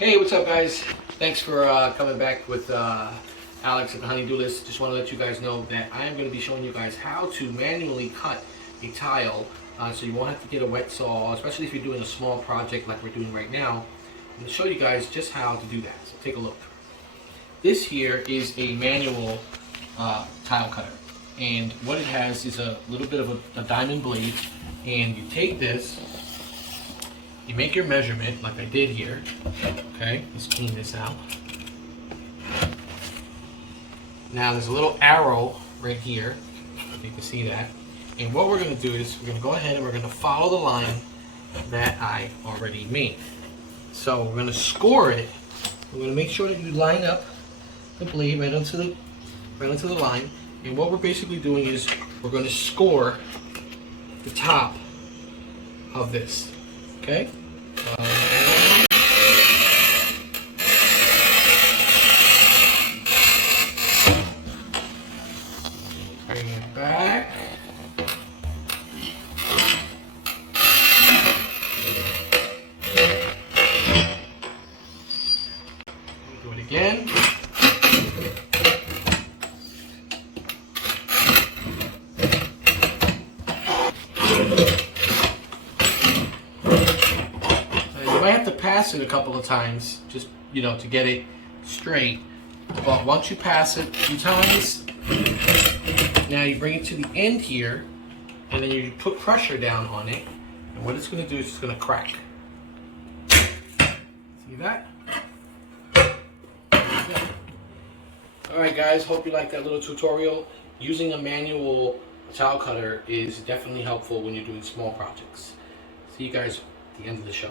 Hey, what's up, guys? Thanks for coming back with Alex at the Honeydew List. Just want to let you guys know that I am going to be showing you guys how to manually cut a tile so you won't have to get a wet saw, especially if you're doing a small project like we're doing right now. I'm going to show you guys just how to do that. So take a look. This here is a manual tile cutter, and what it has is a little bit of a diamond blade, and you take this, you make your measurement like I did here. Okay, let's clean this out. Now there's a little arrow right here, you can see that. And what we're going to do is we're going to go ahead and we're going to follow the line that I already made. So we're going to score it. We're going to make sure that you line up the blade right onto the line. And what we're basically doing is we're going to score the top of this. Okay? Bring it back. Do it again. You might have to pass it a couple of times, just to get it straight. But once you pass it a few times, now you bring it to the end here, and then you put pressure down on it, and what it's going to do is it's going to crack. See that? Alright guys, hope you liked that little tutorial. Using a manual tile cutter is definitely helpful when you're doing small projects. See you guys at the end of the show.